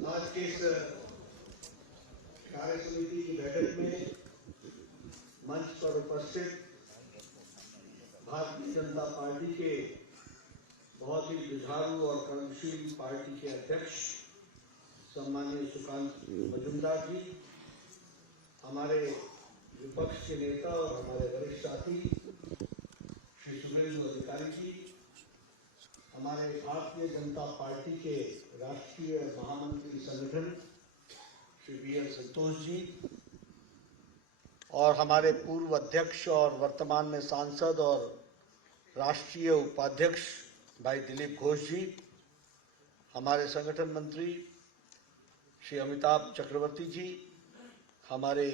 आज के इस कार्य समिति की बैठक में मंच पर उपस्थित भारतीय जनता पार्टी के बहुत ही जुझारू और कर्मशील पार्टी के अध्यक्ष सम्माननीय सुकांत मजूमदार जी, हमारे विपक्ष के नेता और हमारे वरिष्ठ साथी श्री सुरेंद्र अधिकारी जी, हमारे भारतीय जनता पार्टी के राष्ट्रीय महामंत्री संगठन श्री बी.एल. संतोष जी और हमारे पूर्व अध्यक्ष और वर्तमान में सांसद और राष्ट्रीय उपाध्यक्ष भाई दिलीप घोष जी, हमारे संगठन मंत्री श्री अमिताभ चक्रवर्ती जी, हमारे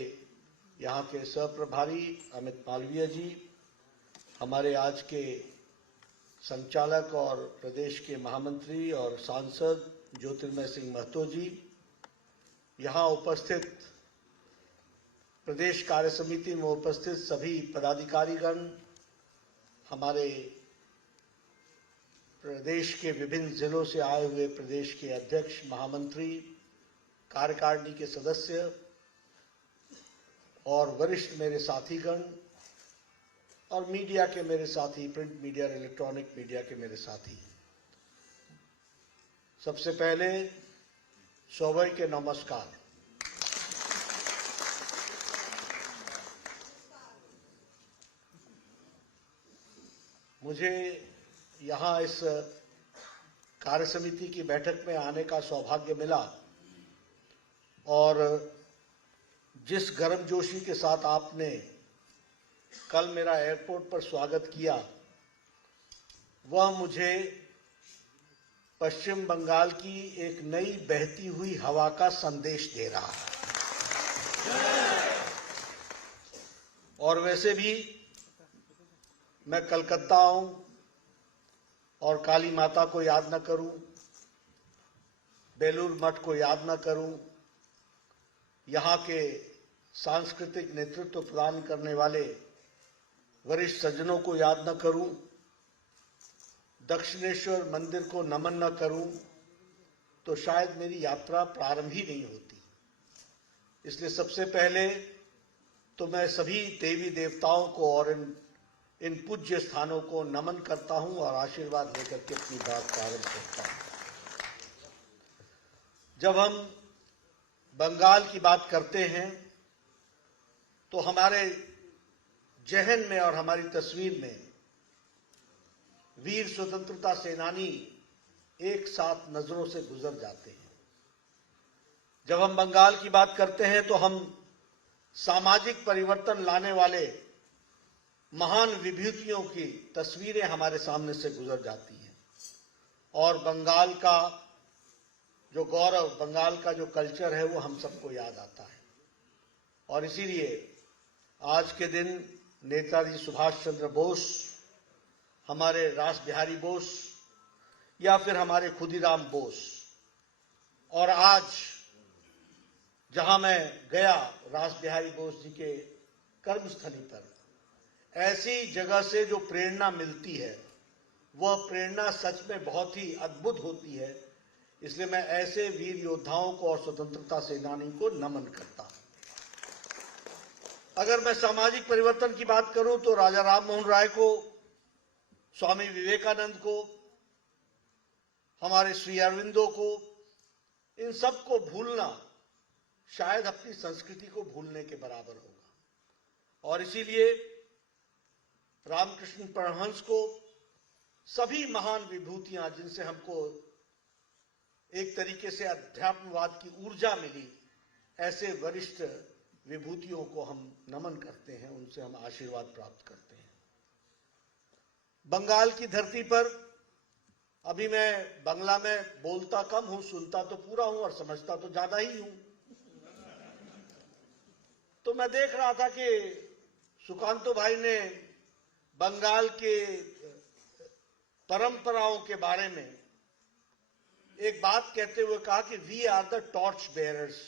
यहाँ के सहप्रभारी अमित मालवीय जी, हमारे आज के संचालक और प्रदेश के महामंत्री और सांसद ज्योतिर्मय सिंह महतो जी, यहाँ उपस्थित प्रदेश कार्य समिति में उपस्थित सभी पदाधिकारीगण, हमारे प्रदेश के विभिन्न जिलों से आए हुए प्रदेश के अध्यक्ष, महामंत्री, कार्यकारिणी के सदस्य और वरिष्ठ मेरे साथीगण और मीडिया के मेरे साथी, प्रिंट मीडिया और इलेक्ट्रॉनिक मीडिया के मेरे साथी, सबसे पहले सौभाई के नमस्कार। मुझे यहाँ इस कार्य समिति की बैठक में आने का सौभाग्य मिला और जिस गर्मजोशी के साथ आपने कल मेरा एयरपोर्ट पर स्वागत किया, वह मुझे पश्चिम बंगाल की एक नई बहती हुई हवा का संदेश दे रहा है। और वैसे भी मैं कलकत्ता आऊं और काली माता को याद न करूं, बेलूर मठ को याद न करूं, यहाँ के सांस्कृतिक नेतृत्व प्रदान करने वाले वरिष्ठ सज्जनों को याद न करूं, दक्षिणेश्वर मंदिर को नमन न करूं, तो शायद मेरी यात्रा प्रारंभ ही नहीं होती। इसलिए सबसे पहले तो मैं सभी देवी देवताओं को और इन पूज्य स्थानों को नमन करता हूं और आशीर्वाद लेकर के अपनी बात प्रारंभ करता हूं। जब हम बंगाल की बात करते हैं तो हमारे जहन में और हमारी तस्वीर में वीर स्वतंत्रता सेनानी एक साथ नजरों से गुजर जाते हैं। जब हम बंगाल की बात करते हैं तो हम सामाजिक परिवर्तन लाने वाले महान विभूतियों की तस्वीरें हमारे सामने से गुजर जाती हैं और बंगाल का जो गौरव, बंगाल का जो कल्चर है, वो हम सबको याद आता है। और इसीलिए आज के दिन नेताजी सुभाष चंद्र बोस, हमारे रास बिहारी बोस या फिर हमारे खुदीराम बोस, और आज जहां मैं गया रास बिहारी बोस जी के कर्मस्थली पर, ऐसी जगह से जो प्रेरणा मिलती है वह प्रेरणा सच में बहुत ही अद्भुत होती है। इसलिए मैं ऐसे वीर योद्धाओं को और स्वतंत्रता सेनानी को नमन करता हूं। अगर मैं सामाजिक परिवर्तन की बात करूं तो राजा राम मोहन राय को, स्वामी विवेकानंद को, हमारे श्री अरविंदो को, इन सब को भूलना शायद अपनी संस्कृति को भूलने के बराबर होगा। और इसीलिए रामकृष्ण परमहंस को, सभी महान विभूतियां जिनसे हमको एक तरीके से अध्यात्मवाद की ऊर्जा मिली, ऐसे वरिष्ठ विभूतियों को हम नमन करते हैं, उनसे हम आशीर्वाद प्राप्त करते हैं। बंगाल की धरती पर अभी मैं बंगला में बोलता कम हूं, सुनता तो पूरा हूं और समझता तो ज्यादा ही हूं। तो मैं देख रहा था कि सुकांतो भाई ने बंगाल के परंपराओं के बारे में एक बात कहते हुए कहा कि we are the torch bearers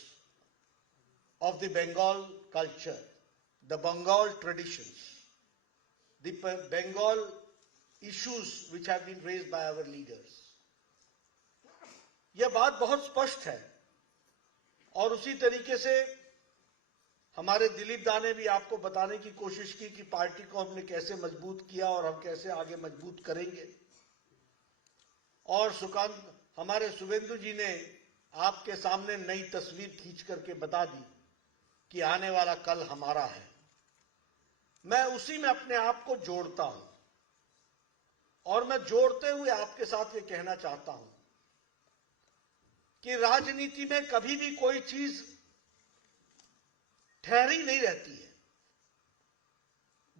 of the Bengal culture, the Bengal traditions, the Bengal issues which have been raised by our leaders. यह बात बहुत स्पष्ट है और उसी तरीके से हमारे दिलीप दा ने भी आपको बताने की कोशिश की कि पार्टी को हमने कैसे मजबूत किया और हम कैसे आगे मजबूत करेंगे। और सुकांत हमारे शुभेंदु जी ने आपके सामने नई तस्वीर खींच करके बता दी कि आने वाला कल हमारा है। मैं उसी में अपने आप को जोड़ता हूं और मैं जोड़ते हुए आपके साथ ये कहना चाहता हूं कि राजनीति में कभी भी कोई चीज ठहरी नहीं रहती है।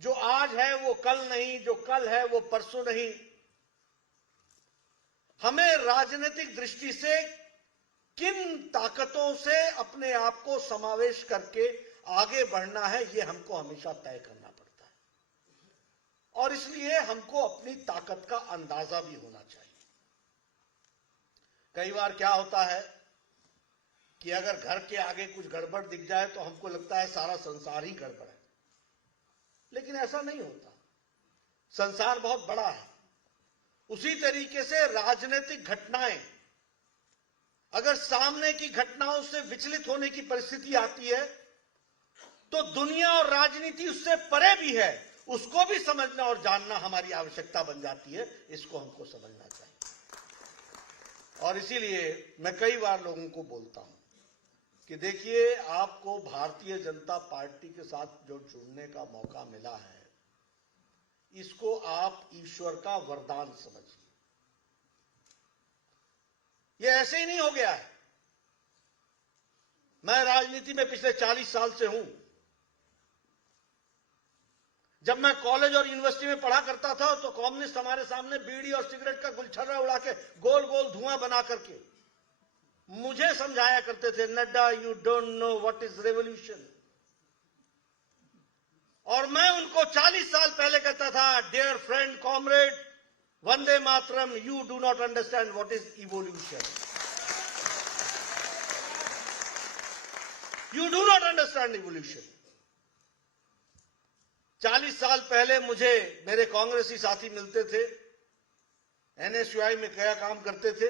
जो आज है वो कल नहीं, जो कल है वो परसों नहीं। हमें राजनीतिक दृष्टि से किन ताकतों से अपने आप को समावेश करके आगे बढ़ना है, ये हमको हमेशा तय करना पड़ता है और इसलिए हमको अपनी ताकत का अंदाजा भी होना चाहिए। कई बार क्या होता है कि अगर घर के आगे कुछ गड़बड़ दिख जाए तो हमको लगता है सारा संसार ही गड़बड़ है, लेकिन ऐसा नहीं होता। संसार बहुत बड़ा है। उसी तरीके से राजनीतिक घटनाएं, अगर सामने की घटनाओं से विचलित होने की परिस्थिति आती है तो दुनिया और राजनीति उससे परे भी है, उसको भी समझना और जानना हमारी आवश्यकता बन जाती है। इसको हमको समझना चाहिए और इसीलिए मैं कई बार लोगों को बोलता हूं कि देखिए, आपको भारतीय जनता पार्टी के साथ जो जुड़ने का मौका मिला है, इसको आप ईश्वर का वरदान समझिए। ये ऐसे ही नहीं हो गया है। मैं राजनीति में पिछले 40 साल से हूं। जब मैं कॉलेज और यूनिवर्सिटी में पढ़ा करता था तो कम्युनिस्ट हमारे सामने बीड़ी और सिगरेट का गुलछर्रा उड़ा के गोल गोल धुआं बना करके मुझे समझाया करते थे, Nadda, you don't know what is revolution. और मैं उनको 40 साल पहले कहता था, dear friend, comrade, Vande Mataram, you do not understand what is evolution. You do not understand evolution. 40 साल पहले मुझे मेरे कांग्रेसी साथी मिलते थे, एनएसयूआई में क्या काम करते थे,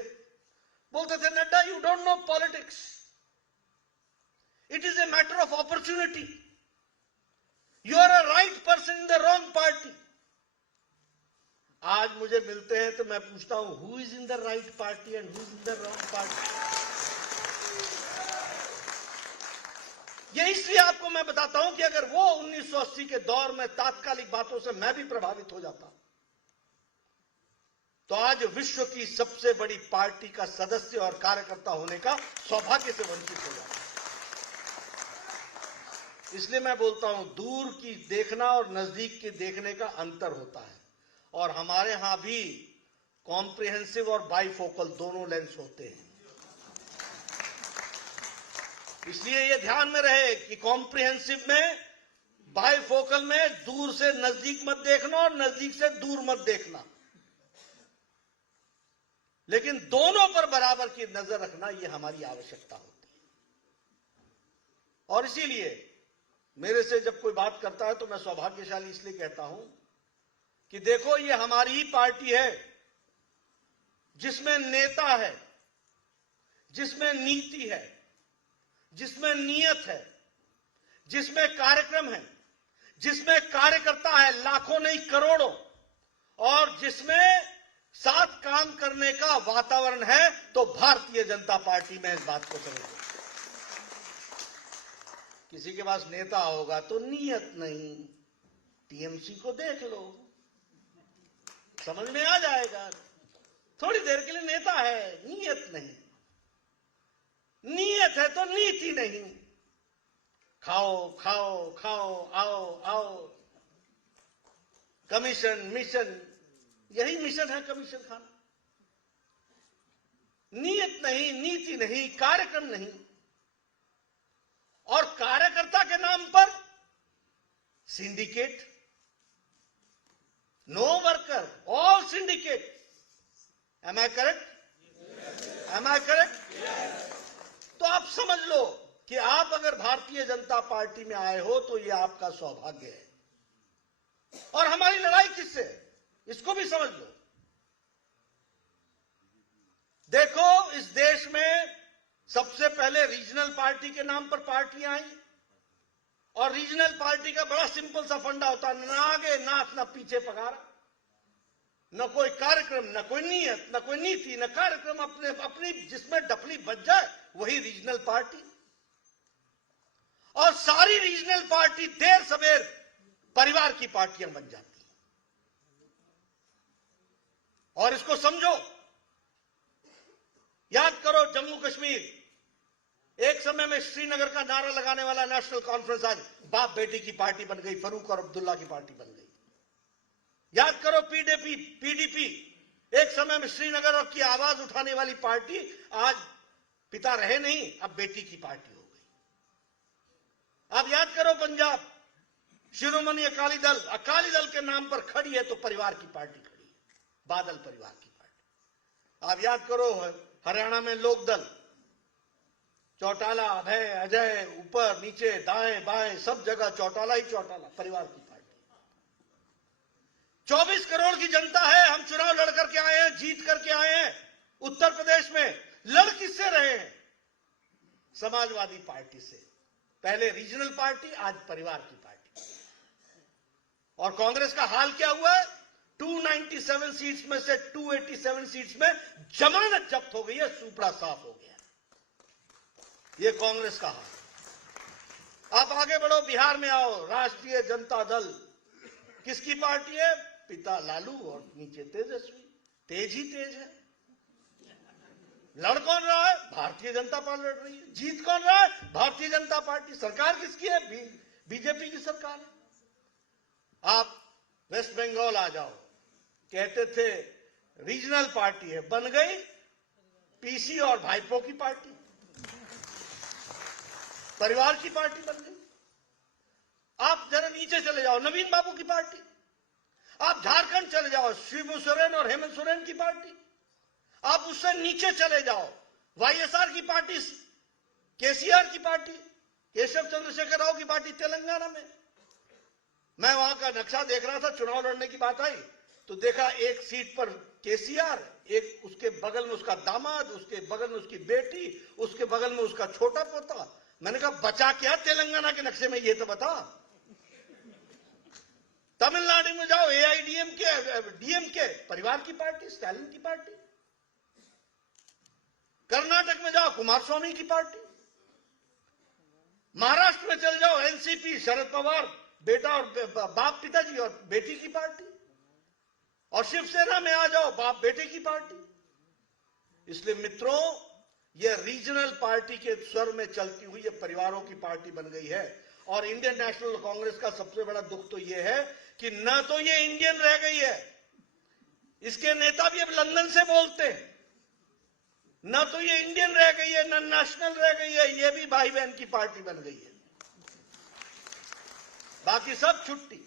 बोलते थे, Nadda, you don't know politics, it is a matter of opportunity, you are a right person in the wrong party. आज मुझे मिलते हैं तो मैं पूछता हूं, who is in the right party and who is in the wrong party. ये इसलिए आपको मैं बताता हूं कि अगर वो 1980 के दौर में तात्कालिक बातों से मैं भी प्रभावित हो जाता तो आज विश्व की सबसे बड़ी पार्टी का सदस्य और कार्यकर्ता होने का सौभाग्य से वंचित हो जाता। इसलिए मैं बोलता हूं, दूर की देखना और नजदीक की देखने का अंतर होता है और हमारे यहां भी कॉम्प्रिहेंसिव और बाइफोकल दोनों लेंस होते हैं। इसलिए यह ध्यान में रहे कि कॉम्प्रिहेंसिव में, बाइफोकल में दूर से नजदीक मत देखना और नजदीक से दूर मत देखना, लेकिन दोनों पर बराबर की नजर रखना यह हमारी आवश्यकता होती है। और इसीलिए मेरे से जब कोई बात करता है तो मैं सौभाग्यशाली इसलिए कहता हूं कि देखो, ये हमारी ही पार्टी है जिसमें नेता है, जिसमें नीति है, जिसमें नियत है, जिसमें कार्यक्रम है, जिसमें कार्यकर्ता है लाखों नहीं करोड़ों, और जिसमें साथ काम करने का वातावरण है, तो भारतीय जनता पार्टी में इस बात को समझो। किसी के पास नेता होगा तो नियत नहीं, टीएमसी को देख लो, समझ में आ जाएगा। थोड़ी देर के लिए नेता है, नियत नहीं। नियत है तो नीति नहीं। खाओ खाओ खाओ, आओ आओ, कमीशन मिशन, यही मिशन है, कमीशन खाना। नियत नहीं, नीति नहीं, कार्यक्रम नहीं, और कार्यकर्ता के नाम पर syndicate, no worker all syndicate. Am I correct? Am I correct? तो आप समझ लो कि आप अगर भारतीय जनता पार्टी में आए हो तो यह आपका सौभाग्य है। और हमारी लड़ाई किससे, इसको भी समझ लो। देखो, इस देश में सबसे पहले रीजनल पार्टी के नाम पर पार्टियां आई, और रीजनल पार्टी का बड़ा सिंपल सा फंडा होता है, ना आगे नाथ ना पीछे पगारा, न कोई कार्यक्रम, न कोई नियत, न कोई नीति, न कार्यक्रम, अपनी जिसमें डफली बच जाए वही रीजनल पार्टी। और सारी रीजनल पार्टी देर सवेर परिवार की पार्टियां बन जाती हैं। और इसको समझो, याद करो जम्मू कश्मीर, एक समय में श्रीनगर का नारा लगाने वाला नेशनल कॉन्फ्रेंस आज बाप बेटी की पार्टी बन गई, फरूक और अब्दुल्ला की पार्टी बन गई। याद करो पीडीपी, एक समय में श्रीनगर की आवाज उठाने वाली पार्टी आज पिता रहे नहीं, अब बेटी की पार्टी हो गई। अब याद करो पंजाब, शिरोमणि अकाली दल के नाम पर खड़ी है तो परिवार की पार्टी खड़ी है, बादल परिवार की पार्टी। अब याद करो हरियाणा में लोकदल, चौटाला, अभय, अजय, ऊपर नीचे दाएं बाएं सब जगह चौटाला ही चौटाला, परिवार की पार्टी। 24 करोड़ की जनता है, हम चुनाव लड़ करके आए हैं, जीत करके आए हैं। उत्तर प्रदेश में लड़ किससे रहे हैं? समाजवादी पार्टी से। पहले रीजनल पार्टी, आज परिवार की पार्टी। और कांग्रेस का हाल क्या हुआ है? 297 सीट्स में से 287 सीट्स में जमानत जब्त हो गई है, सुपड़ा साफ हो गया। ये कांग्रेस का हाल। आप आगे बढ़ो, बिहार में आओ, राष्ट्रीय जनता दल किसकी पार्टी है? पिता लालू और नीचे तेजस्वी। तेज ही तेज है। लड़ कौन रहा है? भारतीय जनता पार्टी लड़ रही है। जीत कौन रहा है? भारतीय जनता पार्टी। सरकार किसकी है? बीजेपी की सरकार है। आप वेस्ट बंगाल आ जाओ, कहते थे रीजनल पार्टी है, बन गई पीसी और भाईपो की पार्टी, परिवार की पार्टी बन गई। आप जरा नीचे चले जाओ, नवीन बाबू की पार्टी। आप झारखंड चले जाओ, शिबू सोरेन और हेमंत सोरेन की पार्टी। आप उससे नीचे चले जाओ, वाईएसआर की पार्टी, केसीआर की पार्टी, केशव चंद्रशेखर राव की पार्टी तेलंगाना में। मैं वहां का नक्शा देख रहा था, चुनाव लड़ने की बात आई तो देखा एक सीट पर केसीआर, एक उसके बगल में उसका दामाद, उसके बगल में उसकी बेटी, उसके बगल में उसका छोटा पोता। मैंने कहा बचा क्या तेलंगाना के नक्शे में, ये तो बता। तमिलनाडु में जाओ, डीएमके परिवार की पार्टी, स्टालिन की पार्टी। कर्नाटक में जाओ, कुमारस्वामी की पार्टी। महाराष्ट्र में चल जाओ, एनसीपी, शरद पवार, बेटा और बाप पिताजी और बेटी की पार्टी। और शिवसेना में आ जाओ, बाप बेटे की पार्टी। इसलिए मित्रों, यह रीजनल पार्टी के स्वर में चलती हुई ये परिवारों की पार्टी बन गई है। और इंडियन नेशनल कांग्रेस का सबसे बड़ा दुख तो यह है कि न तो ये इंडियन रह गई है, इसके नेता भी अब लंदन से बोलते हैं, न तो ये इंडियन रह गई है, न नेशनल रह गई है, ये भी भाई बहन की पार्टी बन गई है, बाकी सब छुट्टी।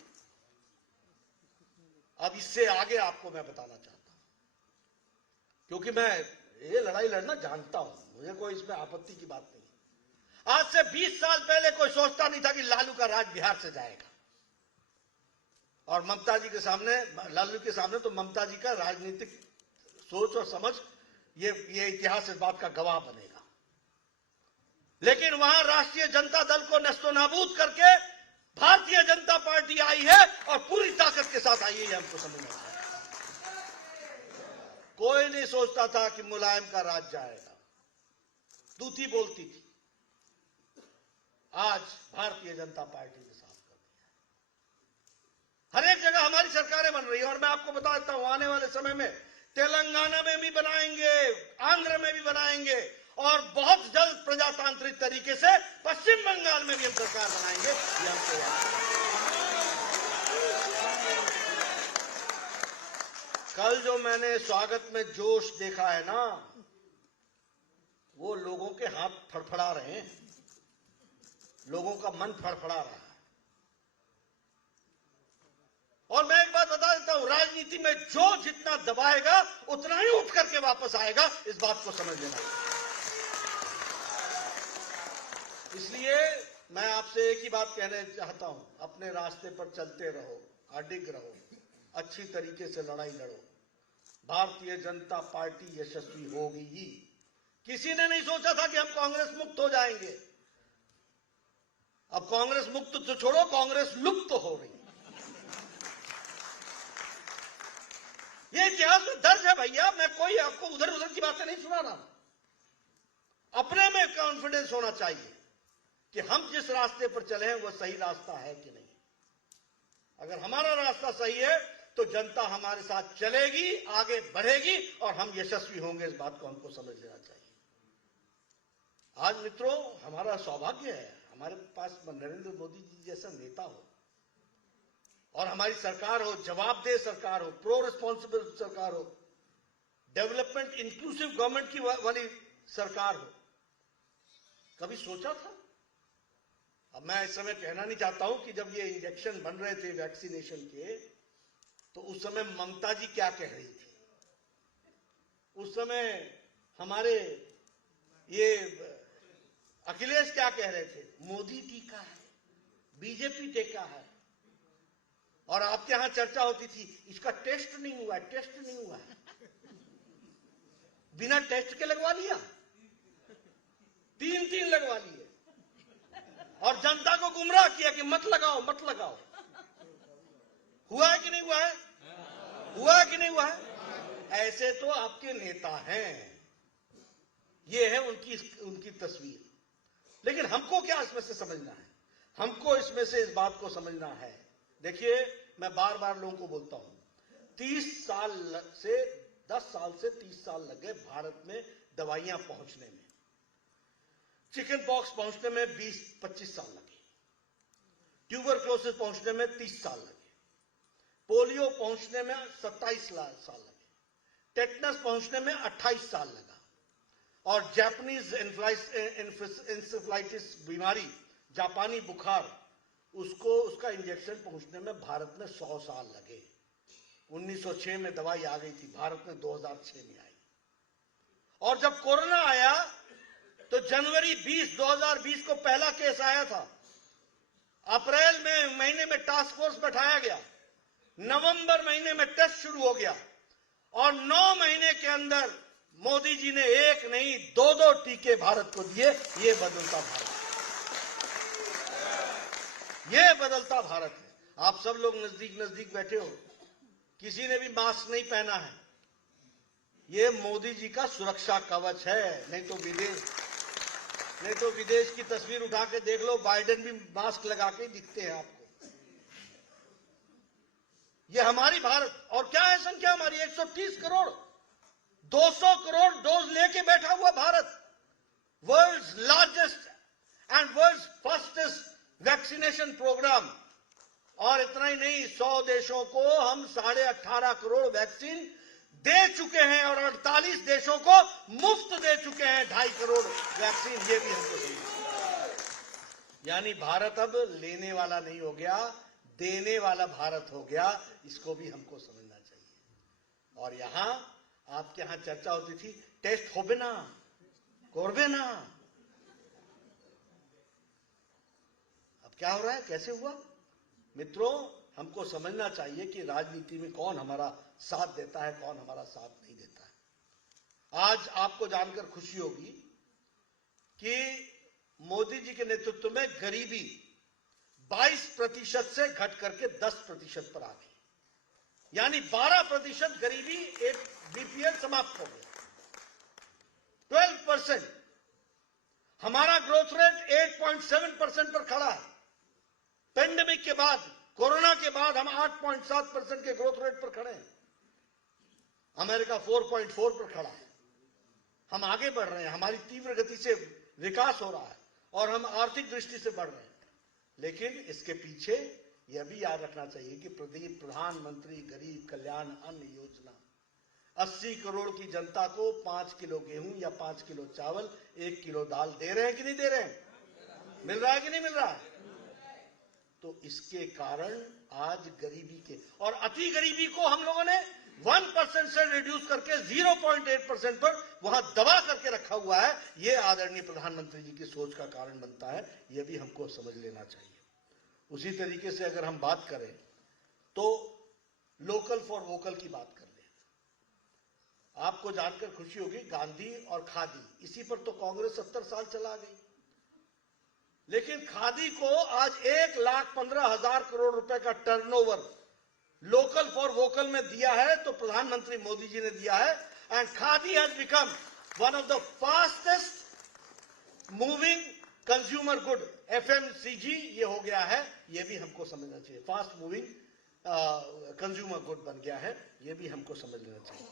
अब इससे आगे आपको मैं बताना चाहता हूं, क्योंकि मैं ये लड़ाई लड़ना जानता हूं, मुझे कोई इसमें आपत्ति की बात नहीं। आज से 20 साल पहले कोई सोचता नहीं था कि लालू का राज बिहार से जाएगा, और ममता जी के सामने, लालू के सामने तो ममता जी का राजनीतिक सोच और समझ, ये इतिहास इस बात का गवाह बनेगा। लेकिन वहां राष्ट्रीय जनता दल को नस्तोनाबूद करके भारतीय जनता पार्टी आई है, और पूरी ताकत के साथ आई है, हमको समझ में आता है। कोई नहीं सोचता था कि मुलायम का राज जाएगा, दूती बोलती थी। आज भारतीय जनता पार्टी ने साफ कर दिया। हर एक जगह हमारी सरकारें बन रही है, और मैं आपको बता देता हूं, आने वाले समय में तेलंगाना में भी बनाएंगे, आंध्र में भी बनाएंगे, और बहुत जल्द प्रजातांत्रिक तरीके से पश्चिम बंगाल में भी हम सरकार बनाएंगे। ये हमको याद है। कल जो मैंने स्वागत में जोश देखा है ना, वो लोगों के हाथ फड़फड़ा रहे हैं, लोगों का मन फड़फड़ा रहा है। और मैं एक बात बता देता हूं, राजनीति में जो जितना दबाएगा उतना ही उठ करके वापस आएगा, इस बात को समझ लेना। इसलिए मैं आपसे एक ही बात कहना चाहता हूं, अपने रास्ते पर चलते रहो, अडिग रहो, अच्छी तरीके से लड़ाई लड़ो। भारतीय जनता पार्टी यशस्वी होगी ही, किसी ने नहीं सोचा था कि हम कांग्रेस मुक्त हो जाएंगे। अब कांग्रेस मुक्त तो छोड़ो, कांग्रेस लुप्त हो रही। ये इतिहास में दर्ज है भैया। मैं कोई आपको उधर उधर की बातें नहीं सुना रहा हूं। अपने में कॉन्फिडेंस होना चाहिए कि हम जिस रास्ते पर चले हैं वो सही रास्ता है कि नहीं। अगर हमारा रास्ता सही है तो जनता हमारे साथ चलेगी, आगे बढ़ेगी और हम यशस्वी होंगे। इस बात को हमको समझ लेना चाहिए। आज मित्रों, हमारा सौभाग्य है हमारे पास नरेंद्र मोदी जी जैसा नेता हो और हमारी सरकार हो, जवाबदेह सरकार हो, प्रो रिस्पॉन्सिबल सरकार हो, डेवलपमेंट इंक्लूसिव गवर्नमेंट की वाली सरकार हो। कभी सोचा था? अब मैं इस समय कहना नहीं चाहता हूं कि जब ये इंजेक्शन बन रहे थे वैक्सीनेशन के, तो उस समय ममता जी क्या कह रही थी, उस समय हमारे ये अखिलेश क्या कह रहे थे, मोदी टीका है, बीजेपी टीका है। और आपके यहां चर्चा होती थी इसका टेस्ट नहीं हुआ है, टेस्ट नहीं हुआ है। बिना टेस्ट के लगवा लिया, 3 लगवा लिए और जनता को गुमराह किया कि मत लगाओ मत लगाओ। हुआ है कि नहीं हुआ है? हुआ है कि नहीं हुआ है? ऐसे तो आपके नेता हैं। ये है उनकी तस्वीर। लेकिन हमको क्या इसमें से समझना है? हमको इसमें से इस बात को समझना है। देखिए, मैं बार बार लोगों को बोलता हूं, 10 साल से 30 साल लग गए भारत में दवाइयां पहुंचने में। चिकन पॉक्स पहुंचने में 20-25 साल लगे, ट्यूबरक्लोसिस पहुंचने में 30 साल लगे, पोलियो पहुंचने में 27 साल लगे, टेटनस पहुंचने में 28 साल लगा और जापानीज इंसेफ्लाइटिस बीमारी, जापानी बुखार, उसका इंजेक्शन पहुंचने में भारत में 100 साल लगे। 1906 में दवाई आ गई थी, भारत में 2006 में आई। और जब कोरोना आया तो जनवरी 2020 को पहला केस आया था। अप्रैल महीने में टास्क फोर्स बैठाया गया, नवंबर महीने में टेस्ट शुरू हो गया और 9 महीने के अंदर मोदी जी ने 1 नहीं 2 टीके भारत को दिए। ये बदलता भारत, ये बदलता भारत है। आप सब लोग नजदीक बैठे हो, किसी ने भी मास्क नहीं पहना है। ये मोदी जी का सुरक्षा कवच है। नहीं तो विदेश की तस्वीर उठा के देख लो, बाइडेन भी मास्क लगा के दिखते हैं आपको। ये हमारी भारत, और क्या है संख्या हमारी, 130 करोड़, 200 करोड़ डोज लेके बैठा हुआ Bharat, world's largest and world's fastest vaccination programme. और इतना ही नहीं, 100 देशों को हम 18.5 करोड़ वैक्सीन दे चुके हैं और 48 देशों को मुफ्त दे चुके हैं 2.5 करोड़ वैक्सीन। ये भी हमको समझना। यानी भारत अब लेने वाला नहीं हो गया, देने वाला भारत हो गया। इसको भी हमको समझना चाहिए। और यहां आपके यहां चर्चा होती थी टेस्ट होबे ना करबे ना। अब क्या हो रहा है, कैसे हुआ? मित्रों, हमको समझना चाहिए कि राजनीति में कौन हमारा साथ देता है, कौन हमारा साथ नहीं देता है। आज आपको जानकर खुशी होगी कि मोदी जी के नेतृत्व में गरीबी 22% से घट करके 10% पर आ गई। यानी 12% गरीबी, एक बीपीएल समाप्त हो गया। 12%। हमारा ग्रोथ रेट 8.7% पर खड़ा है। पेंडेमिक के बाद, कोरोना के बाद हम 8.7% के ग्रोथ रेट पर खड़े हैं। अमेरिका 4.4 पर खड़ा है। हम आगे बढ़ रहे हैं, हमारी तीव्र गति से विकास हो रहा है और हम आर्थिक दृष्टि से बढ़ रहे हैं। लेकिन इसके पीछे यह भी याद रखना चाहिए कि प्रधानमंत्री गरीब कल्याण अन्न योजना 80 करोड़ की जनता को 5 किलो गेहूं या 5 किलो चावल, 1 किलो दाल दे रहे हैं कि नहीं दे रहे हैं? मिल रहा है कि नहीं मिल रहा है? तो इसके कारण आज गरीबी के और अति गरीबी को हम लोगों ने 1% से रिड्यूस करके 0.8% पर वहां दबा करके रखा हुआ है। यह आदरणीय प्रधानमंत्री जी की सोच का कारण बनता है। यह भी हमको समझ लेना चाहिए। उसी तरीके से अगर हम बात करें तो लोकल फॉर वोकल की बात कर लें। आपको जानकर खुशी होगी, गांधी और खादी, इसी पर तो कांग्रेस 70 साल चला गई। लेकिन खादी को आज 1,15,000 करोड़ रुपए का टर्नओवर लोकल फॉर वोकल में दिया है, तो प्रधानमंत्री मोदी जी ने दिया है। And khadi has become one of the fastest moving consumer good, FMCG ये हो गया है, ये भी हमको समझना चाहिए। फास्ट मूविंग कंज्यूमर गुड बन गया है, ये भी हमको समझ लेना चाहिए।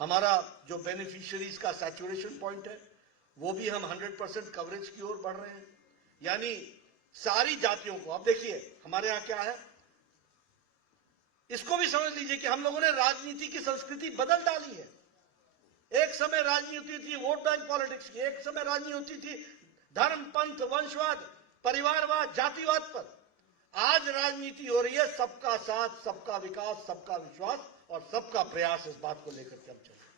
हमारा जो बेनिफिशियरीज का सैचुरेशन पॉइंट है, वो भी हम 100% कवरेज की ओर बढ़ रहे हैं। यानी सारी जातियों को, अब देखिए हमारे यहां क्या है, इसको भी समझ लीजिए कि हम लोगों ने राजनीति की संस्कृति बदल डाली है। एक समय राजनीति थी वोट बैंक पॉलिटिक्स की, एक समय राजनीति थी धर्म, पंथ, वंशवाद, परिवारवाद, जातिवाद पर। आज राजनीति हो रही है सबका साथ, सबका विकास, सबका विश्वास और सबका प्रयास, इस बात को लेकर के हम चल रहे हैं।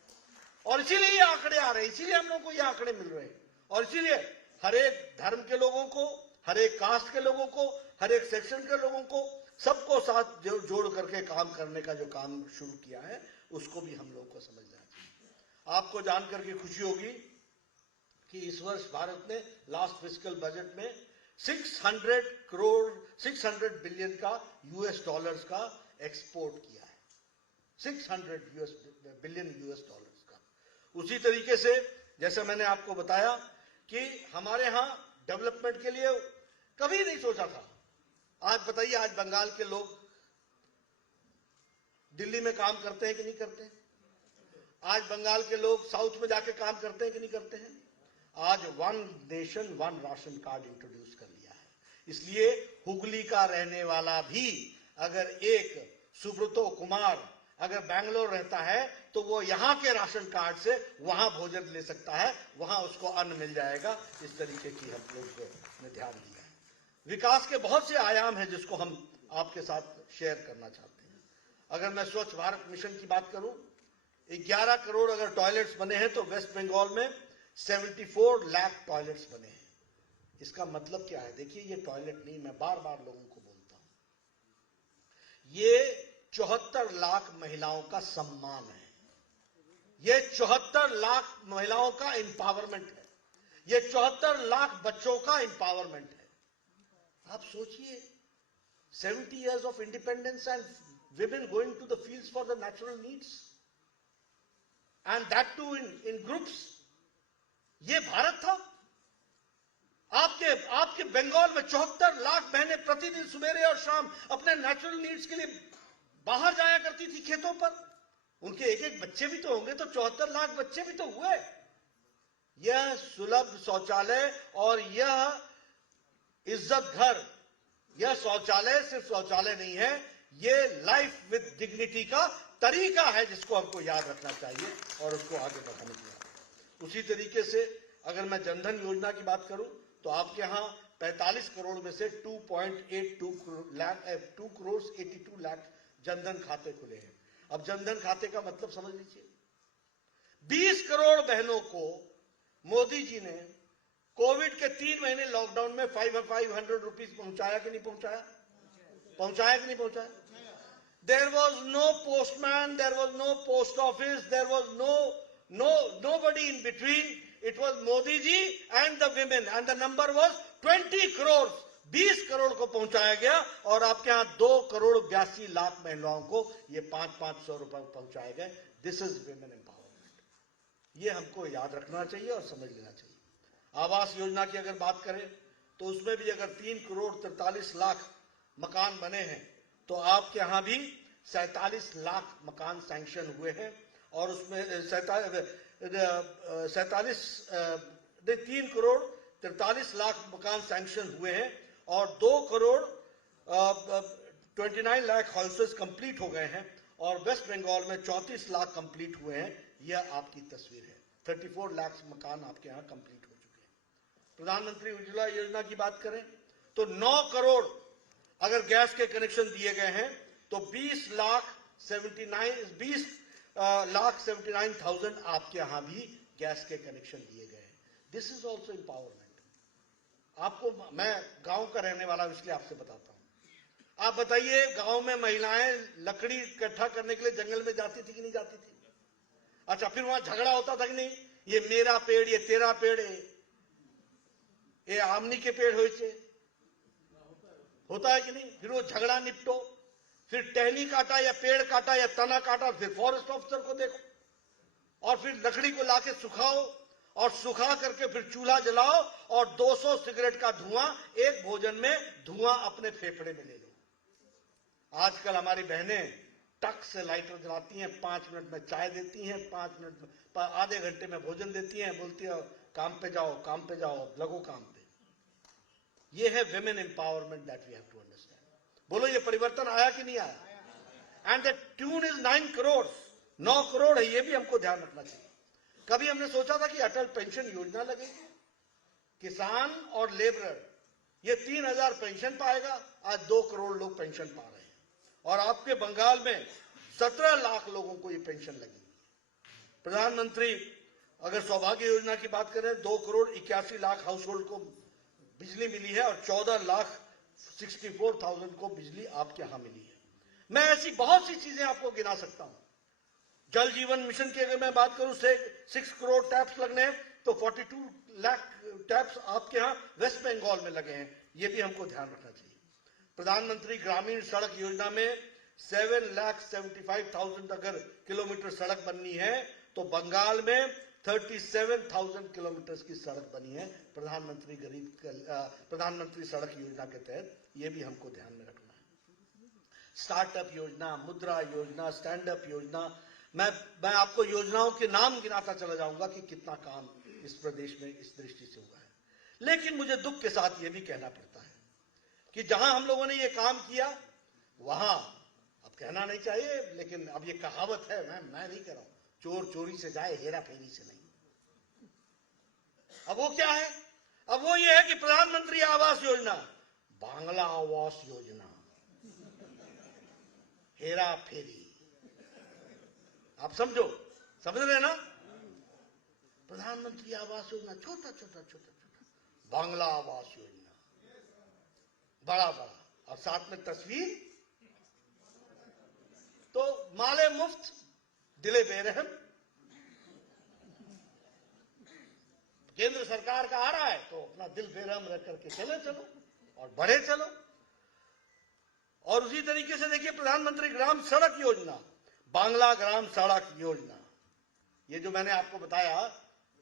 और इसीलिए ये आंकड़े आ रहे हैं, इसीलिए हम लोगों को ये आंकड़े मिल रहे हैं। और इसीलिए हर एक धर्म के लोगों को, हर एक कास्ट के लोगों को, हर एक सेक्शन के लोगों को, सबको साथ जोड़ करके काम करने का जो काम शुरू किया है, उसको भी हम लोगों को समझना चाहिए। आपको जानकर के खुशी होगी कि इस वर्ष भारत ने लास्ट फिस्कल बजट में 600 बिलियन का US डॉलर्स का एक्सपोर्ट किया है, 600 बिलियन US डॉलर्स का। उसी तरीके से जैसे मैंने आपको बताया कि हमारे यहां डेवलपमेंट के लिए कभी नहीं सोचा था। आज बताइए, आज बंगाल के लोग दिल्ली में काम करते हैं कि नहीं करते हैं? आज बंगाल के लोग साउथ में जाके काम करते हैं कि नहीं करते हैं? आज one nation one ration card introduce कर लिया है। इसलिए हुगली का रहने वाला भी अगर एक सुब्रतो कुमार अगर बैंगलोर रहता है तो वो यहां के राशन कार्ड से वहां भोजन ले सकता है, वहां उसको अन्न मिल जाएगा। इस तरीके की हम लोग ने ध्यान दिया है। विकास के बहुत से आयाम हैं जिसको हम आपके साथ शेयर करना चाहते हैं। अगर मैं स्वच्छ भारत मिशन की बात करूं, 11 करोड़ अगर टॉयलेट्स बने हैं तो वेस्ट बंगाल में 74 लाख टॉयलेट्स बने हैं। इसका मतलब क्या है? देखिए, ये टॉयलेट नहीं, मैं बार बार लोगों को बोलता हूं, ये 74 लाख महिलाओं का सम्मान है, ये 74 लाख महिलाओं का एम्पावरमेंट है, ये 74 लाख बच्चों का एम्पावरमेंट है। आप सोचिए, 70 years of independence and women going to the fields for the natural needs, and that too in groups. ये भारत था। आपके बंगाल में 74 लाख बहनें प्रतिदिन सवेरे और शाम अपने नेचुरल नीड्स के लिए बाहर जाया करती थी खेतों पर। उनके एक एक बच्चे भी तो होंगे, तो 74 लाख बच्चे भी तो हुए। यह सुलभ शौचालय और यह इज्जत घर, यह शौचालय सिर्फ शौचालय नहीं है, ये लाइफ विद डिग्निटी का तरीका है जिसको हमको याद रखना चाहिए और उसको आगे बढ़ाने की बात। उसी तरीके से अगर मैं जनधन योजना की बात करूं तो आपके यहां 45 करोड़ में से 2.82 लाख जनधन खाते खुले हैं। अब जनधन खाते का मतलब समझ लीजिए, 20 करोड़ बहनों को मोदी जी ने कोविड के 3 महीने लॉकडाउन में 500 रुपीज पहुंचाया कि नहीं पहुंचाया? पहुंचाया कि नहीं पहुंचाया? There was no postman, there was no post office, there was nobody in between. It was Modi ji and the women, and the number was 20 crores. 20 crore को पहुंचाया गया और आपके यहां 2,82,00,000 महिलाओं को ये 500 रुपए पहुंचाए गए। This is women empowerment. ये हमको याद रखना चाहिए और समझ लेना चाहिए। आवास योजना की अगर बात करें तो उसमें भी अगर 3,43,00,000 मकान बने हैं तो आपके यहां भी 47 लाख मकान सैंक्शन हुए हैं और उसमें 3,43,00,000 मकान सैंक्शन हुए हैं और 2,29 लाख हाउसेस कंप्लीट हो गए हैं और वेस्ट बंगाल में 34 लाख कंप्लीट हुए हैं। यह आपकी तस्वीर है। 34 लाख मकान आपके यहां कंप्लीट हो चुके हैं। प्रधानमंत्री उज्ज्वला योजना की बात करें तो 9 करोड़ अगर गैस के कनेक्शन दिए गए हैं तो 20,79,000 आपके यहां भी गैस के कनेक्शन दिए गए हैं। This is also empowerment. आपको, मैं गांव का रहने वाला हूं इसलिए आपसे बताता हूं। आप बताइए, गांव में महिलाएं लकड़ी इकट्ठा करने के लिए जंगल में जाती थी कि नहीं जाती थी? अच्छा, फिर वहां झगड़ा होता था कि नहीं, ये मेरा पेड़, ये तेरा पेड़ है, ये आमनी के पेड़ होता है कि नहीं? फिर वो झगड़ा निपटो, फिर टहनी काटा या पेड़ काटा या तना काटा, फिर फॉरेस्ट ऑफिसर को देखो, और फिर लकड़ी को लाके सुखाओ, और सुखा करके फिर चूल्हा जलाओ, और 200 सिगरेट का धुआं एक भोजन में धुआं अपने फेफड़े में ले लो। आजकल हमारी बहनें टक से लाइटर जलाती हैं, 5 मिनट में चाय देती हैं, 5 मिनट में, आधे घंटे में भोजन देती हैं, बोलती है काम पे जाओ, काम पे जाओ, लगो काम पे। ये है women empowerment that we have to understand. बोलो, ये परिवर्तन आया कि नहीं आया? And the tune is 9 crore, 9 crore है, ये भी हमको ध्यान रखना चाहिए। कभी हमने सोचा था कि अटल पेंशन योजना लगेगी, किसान और लेबरर ये 3000 पेंशन पाएगा, आज 2 करोड़ लोग पेंशन पा रहे हैं, और आपके बंगाल में 17 लाख लोगों को ये पेंशन लगी। प्रधानमंत्री अगर सौभाग्य योजना की बात करें, 2 करोड़ 81 लाख हाउस होल्ड को बिजली मिली है, और 14,64,000 को बिजली आपके यहां मिली है। मैं ऐसी बहुत सी चीजें आपको गिना सकता हूं। जल जीवन मिशन की अगर मैं बात करूं, 6 करोड़ टैप्स लगने हैं, तो 42 लाख टैप्स आपके यहां वेस्ट बंगाल में लगे हैं, ये भी हमको ध्यान रखना चाहिए। प्रधानमंत्री ग्रामीण सड़क योजना में 7,75,000 अगर किलोमीटर सड़क बननी है, तो बंगाल में 37,000 किलोमीटर की सड़क बनी है प्रधानमंत्री सड़क योजना के तहत। ये भी हमको ध्यान में रखना है। स्टार्टअप योजना, मुद्रा योजना, स्टैंड अप योजना, मैं आपको योजनाओं के नाम गिनाता चला जाऊंगा कि कितना काम इस प्रदेश में इस दृष्टि से हुआ है। लेकिन मुझे दुख के साथ यह भी कहना पड़ता है कि जहां हम लोगों ने ये काम किया, वहां, अब कहना नहीं चाहिए, लेकिन अब ये कहावत है, मैं नहीं कह रहा हूं, चोर चोरी से जाए, हेरा फेरी से नहीं। अब वो क्या है? अब वो ये है कि प्रधानमंत्री आवास योजना, बांग्ला आवास योजना, हेरा फेरी। आप समझ रहे ना? प्रधानमंत्री आवास योजना छोटा, बांग्ला आवास योजना बड़ा, और साथ में तस्वीर, तो माले मुफ्त, दिले बेरहम। केंद्र सरकार का आ रहा है तो अपना दिल बेरहम रख करके चलो और बढ़े चलो। और उसी तरीके से देखिए, प्रधानमंत्री ग्राम सड़क योजना, बांग्ला ग्राम सड़क योजना, ये जो मैंने आपको बताया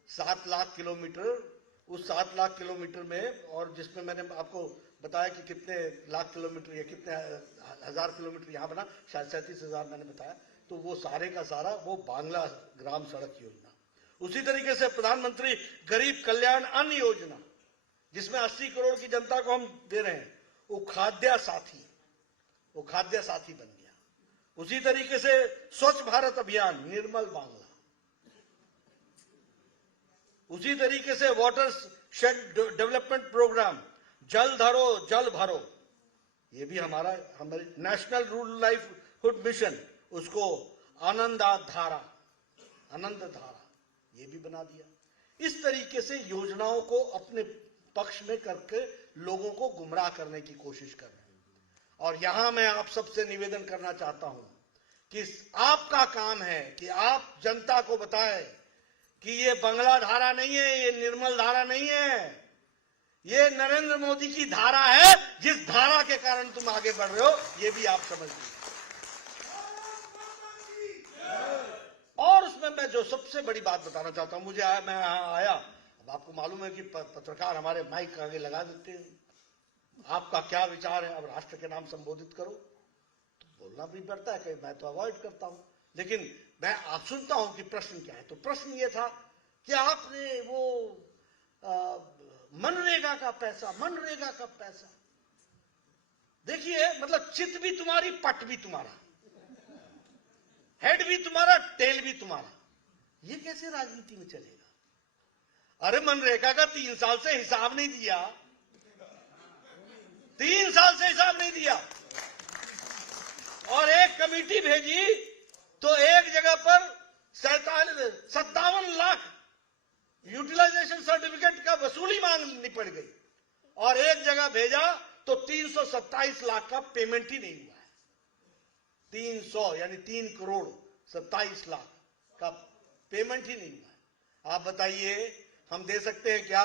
7 लाख किलोमीटर, उस 7 लाख किलोमीटर में, और जिसमें मैंने आपको बताया कि कितने लाख किलोमीटर या कितने हजार किलोमीटर यहां बना, शायद 37,000 मैंने बताया, तो वो सारे का सारा वो बांग्ला ग्राम सड़क योजना। उसी तरीके से प्रधानमंत्री गरीब कल्याण अन्न योजना, जिसमें 80 करोड़ की जनता को हम दे रहे हैं, वो खाद्य साथी बन गया। उसी तरीके से स्वच्छ भारत अभियान, निर्मल बांग्ला। उसी तरीके से वाटर शेड डेवलपमेंट प्रोग्राम, जल धरो जल भरो, ये भी हमारी नेशनल रूरल लाइवलीहुड मिशन, उसको आनंद धारा, ये भी बना दिया। इस तरीके से योजनाओं को अपने पक्ष में करके लोगों को गुमराह करने की कोशिश कर रहे हैं। और यहां मैं आप सबसे निवेदन करना चाहता हूं कि आपका काम है कि आप जनता को बताएं कि ये बंगला धारा नहीं है, ये निर्मल धारा नहीं है, ये नरेंद्र मोदी की धारा है, जिस धारा के कारण तुम आगे बढ़ रहे हो, ये भी आप समझ लीजिए। और उसमें मैं जो सबसे बड़ी बात बताना चाहता हूं, मैं यहां आया, अब आपको मालूम है कि पत्रकार हमारे माइक आगे लगा देते हैं, आपका क्या विचार है, अब राष्ट्र के नाम संबोधित करो, तो बोलना भी पड़ता है, कि मैं तो अवॉइड करता हूं, लेकिन मैं आप सुनता हूं कि प्रश्न क्या है। तो प्रश्न ये था कि आपने वो मनरेगा का पैसा, देखिए, मतलब चित भी तुम्हारी, पट भी तुम्हारा, हेड भी तुम्हारा, टेल भी तुम्हारा, ये कैसे राजनीति में चलेगा? अरे मनरेगा का 3 साल से हिसाब नहीं दिया, 3 साल से हिसाब नहीं दिया, और एक कमेटी भेजी तो एक जगह पर 57 लाख यूटिलाइजेशन सर्टिफिकेट का वसूली मांगनी पड़ गई, और एक जगह भेजा तो 327 लाख का पेमेंट ही नहीं हुआ है। 300 यानी 3 करोड़ 27 लाख का पेमेंट ही नहीं हुआ। आप बताइए, हम दे सकते हैं क्या?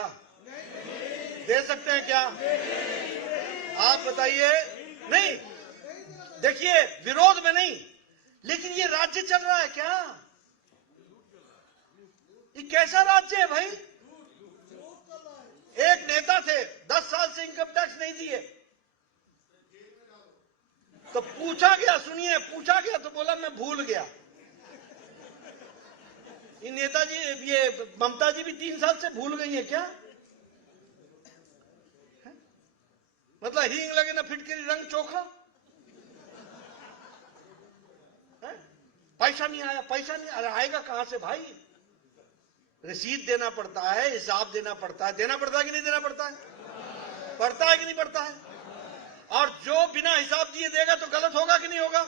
दे सकते हैं क्या? आप बताइए। नहीं, देखिए, विरोध में नहीं, लेकिन ये राज्य चल रहा है क्या? ये कैसा राज्य है भाई? एक नेता थे, 10 साल से इनकम टैक्स नहीं दिए, तो पूछा गया, सुनिए, पूछा गया तो बोला मैं भूल गया। ये नेताजी, ये ममता जी भी 3 साल से भूल गई है क्या? मतलब हींग लगे ना फिटकरी रंग चोखा। पैसा नहीं आया, पैसा नहीं, अरे आएगा कहां से भाई? रसीद देना पड़ता है, हिसाब देना पड़ता है। देना पड़ता है कि नहीं देना पड़ता है? पड़ता है कि नहीं पड़ता है? और जो बिना हिसाब दिए देगा तो गलत होगा कि नहीं होगा?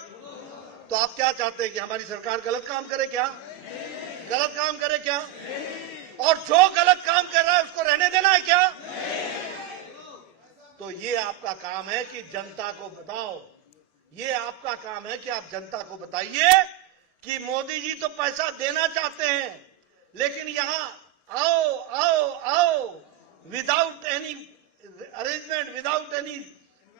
तो आप क्या चाहते हैं कि हमारी सरकार गलत काम करे क्या? गलत काम करे क्या? और जो गलत काम कर रहा है उसको रहने देना है क्या? तो ये आपका काम है कि जनता को बताओ, ये आपका काम है कि आप जनता को बताइए कि मोदी जी तो पैसा देना चाहते हैं, लेकिन यहां आओ आओ आओ, without any arrangement, without any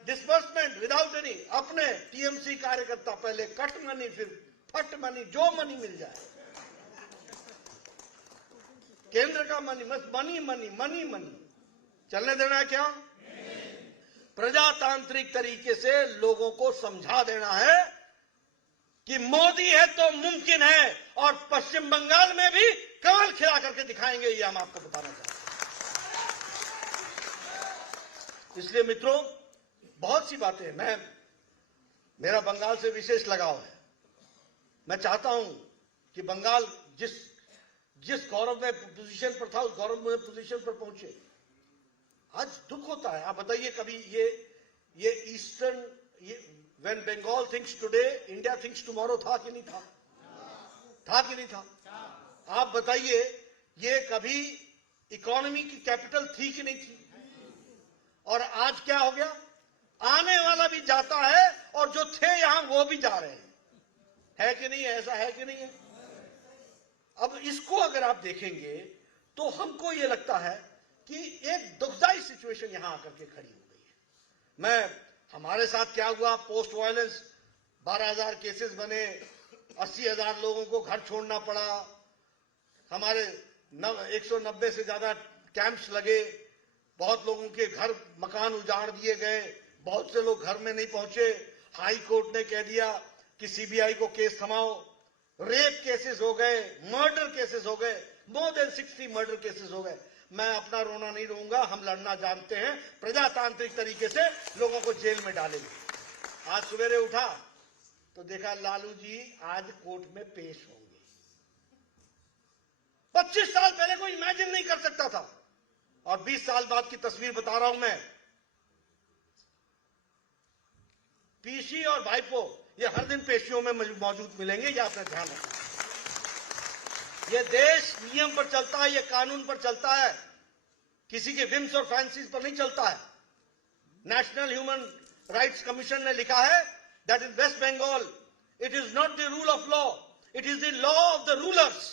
disbursement, without any, अपने टीएमसी कार्यकर्ता पहले कट मनी, फिर फट मनी, जो मनी मिल जाए, केंद्र का मनी, बस मनी मनी मनी मनी चलने देना है क्या? प्रजातांत्रिक तरीके से लोगों को समझा देना है कि मोदी है तो मुमकिन है, और पश्चिम बंगाल में भी कमल खिला करके दिखाएंगे, ये हम आपको बताना चाहते हैं। इसलिए मित्रों, बहुत सी बातें, मेरा बंगाल से विशेष लगाव है। मैं चाहता हूं कि बंगाल जिस गौरव में पोजीशन पर था, उस गौरव में पोजीशन पर पहुंचे। आज दुख होता है। आप बताइए, कभी ये eastern, when Bengal thinks today, India thinks tomorrow था कि नहीं था? था कि नहीं था? आप बताइए, ये कभी इकोनॉमी की कैपिटल थी कि नहीं थी? और आज क्या हो गया? आने वाला भी जाता है और जो थे यहां वो भी जा रहे हैं। है कि नहीं है? ऐसा है कि नहीं है? अब इसको अगर आप देखेंगे तो हमको ये लगता है कि एक दुखदायी सिचुएशन यहां आकर के खड़ी हो गई है। हमारे साथ क्या हुआ? पोस्ट वायलेंस 12,000 केसेस बने, 80,000 लोगों को घर छोड़ना पड़ा, हमारे 190 से ज्यादा कैंप्स लगे, बहुत लोगों के घर मकान उजाड़ दिए गए, बहुत से लोग घर में नहीं पहुंचे। हाई कोर्ट ने कह दिया कि सीबीआई को केस थमाओ। रेप केसेस हो गए, मर्डर केसेस हो गए, मोर देन 60 मर्डर केसेस हो गए। मैं अपना रोना नहीं रोऊंगा, हम लड़ना जानते हैं, प्रजातांत्रिक तरीके से लोगों को जेल में डालेंगे। आज सवेरे उठा तो देखा लालू जी आज कोर्ट में पेश होंगे। 25 साल पहले कोई इमेजिन नहीं कर सकता था, और 20 साल बाद की तस्वीर बता रहा हूं मैं। पीसी और भाईपो ये हर दिन पेशियों में मौजूद मिलेंगे, ये आपने ध्यान रखना। ये देश नियम पर चलता है, ये कानून पर चलता है, किसी के विम्स और फैंसीज पर नहीं चलता है। नेशनल ह्यूमन राइट्स कमीशन ने लिखा है that in West Bengal it is not the rule of law, it is the law of the rulers.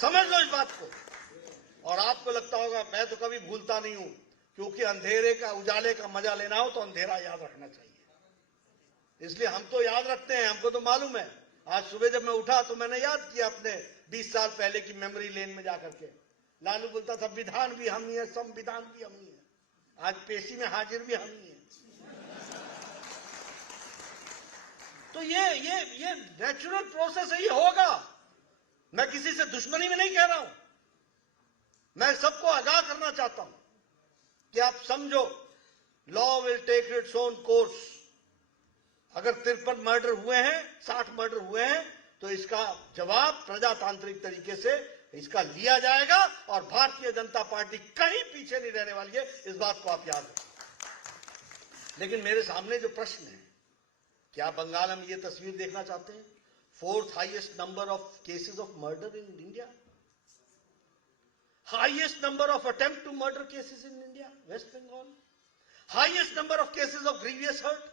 समझ लो इस बात को। और आपको लगता होगा मैं तो कभी भूलता नहीं हूं, क्योंकि अंधेरे का, उजाले का मजा लेना हो तो अंधेरा याद रखना चाहिए। इसलिए हम तो याद रखते हैं, हमको तो मालूम है। आज सुबह जब मैं उठा तो मैंने याद किया अपने 20 साल पहले की मेमोरी लेन में जाकर के। लालू बोलता था विधान भी हम ही है, संविधान भी हम ही है। आज पेशी में हाजिर भी हम ही है। तो ये नेचुरल प्रोसेस है, ये होगा। मैं किसी से दुश्मनी में नहीं कह रहा हूं, मैं सबको आगाह करना चाहता हूं कि आप समझो, law will take its own course. अगर 53 मर्डर हुए हैं, 60 मर्डर हुए हैं, तो इसका जवाब प्रजातांत्रिक तरीके से इसका लिया जाएगा, और भारतीय जनता पार्टी कहीं पीछे नहीं रहने वाली है, इस बात को आप याद रखें। लेकिन मेरे सामने जो प्रश्न है, क्या बंगाल हम ये तस्वीर देखना चाहते हैं? 4th highest number of cases of murder in India, highest number of attempt to murder cases in India, West Bengal, highest number of cases of grievous hurt,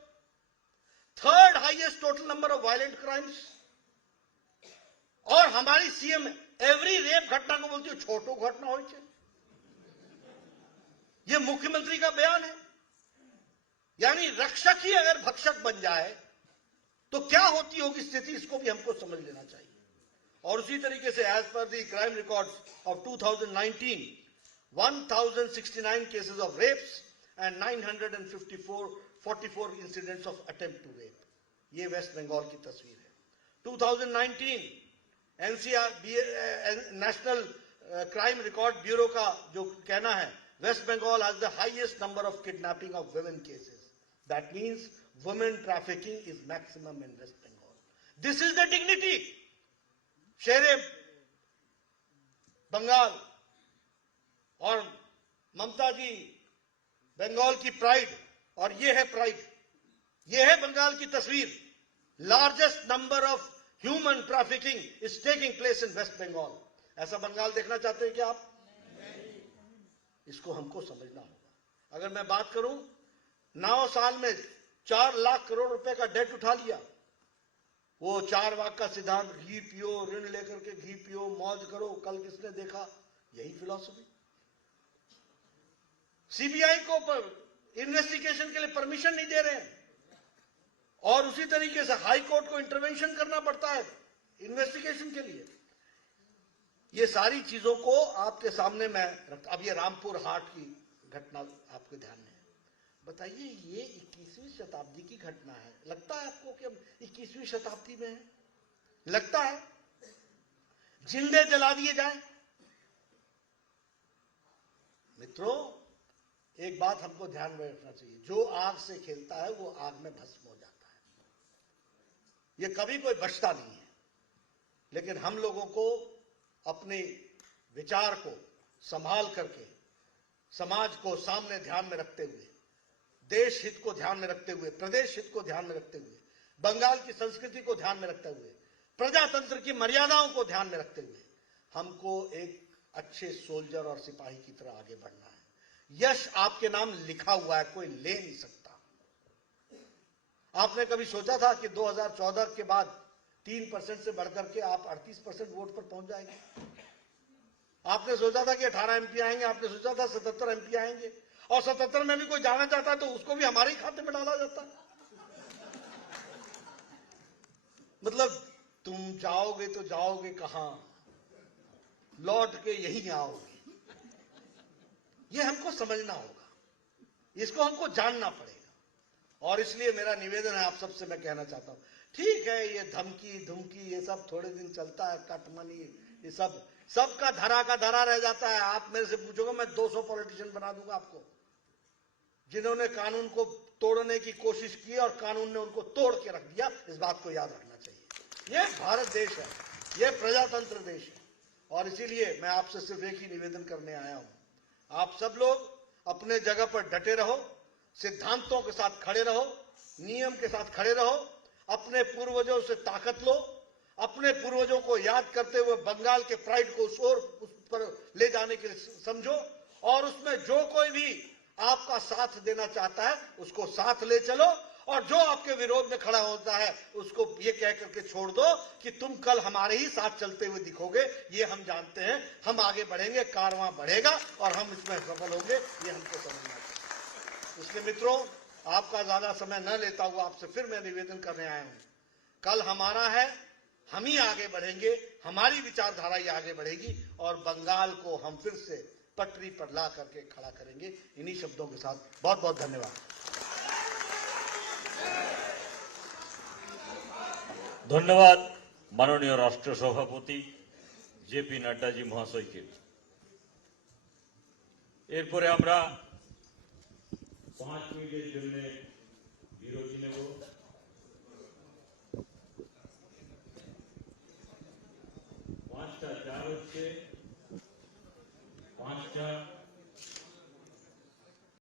3rd highest total number of violent crimes, और हमारी CM every rape घटना को बोलती है छोटो घटना हो। यह मुख्यमंत्री का बयान है। यानी रक्षक ही अगर भक्षक बन जाए तो क्या होती होगी स्थिति, इसको भी हमको समझ लेना चाहिए। और उसी तरीके से as per the crime records of 2019, 1069 cases of rapes and 944 incidents of attempt to rape. ये वेस्ट बंगाल की तस्वीर है। 2019 NCR national crime record bureau का जो कहना है, West Bengal has the highest number of kidnapping of women cases. That means women trafficking is maximum in West Bengal. This is the dignity. शेरे बंगाल और ममता जी बंगाल की प्राइड, और ये है प्राइड, ये है बंगाल की तस्वीर। Largest number of human trafficking is taking place in West Bengal. ऐसा बंगाल देखना चाहते हैं क्या आप? इसको हमको समझना होगा। अगर मैं बात करूं, 9 साल में 4 लाख करोड़ रुपए का डेट उठा लिया। वो 4 वाक का सिद्धांत, घी पियो, ऋण लेकर के घी पियो, मौज करो, कल किसने देखा, यही फिलॉसफी। सीबीआई को इन्वेस्टिगेशन के लिए परमिशन नहीं दे रहे हैं, और उसी तरीके से हाई कोर्ट को इंटरवेंशन करना पड़ता है इन्वेस्टिगेशन के लिए। ये सारी चीजों को आपके सामने मैं रखता। अब ये रामपुर हाट की घटना आपके ध्यान में है। बताइए, ये 21वीं शताब्दी की घटना है। लगता है आपको कि हम 21वीं शताब्दी में हैं? लगता है जिंदे जला दिए जाए? मित्रों, एक बात हमको ध्यान में रखना चाहिए, जो आग से खेलता है वो आग में भस्म हो जाता है। ये कभी कोई बचता नहीं है। लेकिन हम लोगों को अपने विचार को संभाल करके, समाज को सामने ध्यान में रखते हुए, देश हित को ध्यान में रखते हुए, प्रदेश हित को ध्यान में रखते हुए, बंगाल की संस्कृति को ध्यान में रखते हुए, प्रजातंत्र की मर्यादाओं को ध्यान में रखते हुए हमको एक अच्छे सोल्जर और सिपाही की तरह आगे बढ़ना है। यश आपके नाम लिखा हुआ है, कोई ले नहीं सकता। आपने कभी सोचा था कि 2014 के बाद 3% से बढ़कर के आप 38% वोट पर पहुंच जाएंगे? आपने सोचा था कि 18 एमपी आएंगे, आपने सोचा था 77 एमपी आएंगे, और 77 में भी कोई जाना चाहता है तो उसको भी हमारे ही खाते में डाला जाता है। मतलब तुम जाओगे तो जाओगे कहां, लौट के यहीं आओगे। ये हमको समझना होगा, इसको हमको जानना पड़ेगा। और इसलिए मेरा निवेदन है आप सबसे, मैं कहना चाहता हूं, ठीक है ये धमकी धुमकी ये सब थोड़े दिन चलता है, कटमनी ये सब का धरा रह जाता है। आप मेरे से पूछोगे, मैं 200 पॉलिटिशियन बना दूंगा आपको, जिन्होंने कानून को तोड़ने की कोशिश की और कानून ने उनको तोड़ के रख दिया। इस बात को याद रखना चाहिए। ये भारत देश है, ये प्रजातंत्र देश है, और इसीलिए मैं आपसे सिर्फ एक ही निवेदन करने आया हूं, आप सब लोग अपने जगह पर डटे रहो, सिद्धांतों के साथ खड़े रहो, नियम के साथ खड़े रहो, अपने पूर्वजों से ताकत लो, अपने पूर्वजों को याद करते हुए बंगाल के प्राइड को उस पर ले जाने के लिए समझो, और उसमें जो कोई भी आपका साथ देना चाहता है उसको साथ ले चलो, और जो आपके विरोध में खड़ा होता है उसको ये कह करके छोड़ दो कि तुम कल हमारे ही साथ चलते हुए दिखोगे। ये हम जानते हैं, हम आगे बढ़ेंगे, कारवां बढ़ेगा और हम इसमें सफल होंगे, ये हमको समझना चाहिए। इसलिए मित्रों, आपका ज्यादा समय न लेता हुआ आपसे फिर मैं निवेदन करने आया हूं, कल हमारा है, हम ही आगे बढ़ेंगे, हमारी विचारधारा ही आगे बढ़ेगी, और बंगाल को हम फिर से पटरी पर ला करके खड़ा करेंगे। इन्हीं शब्दों के साथ बहुत बहुत धन्यवाद। ধন্যবাদ মাননীয় রাষ্ট্র সভাপতি জেপি নাড্ডাজি মহাশয়কে। এরপরে আমরা 5 মিনিটের জন্য বিরতি নেব। 5টা 4 হচ্ছে, 5টা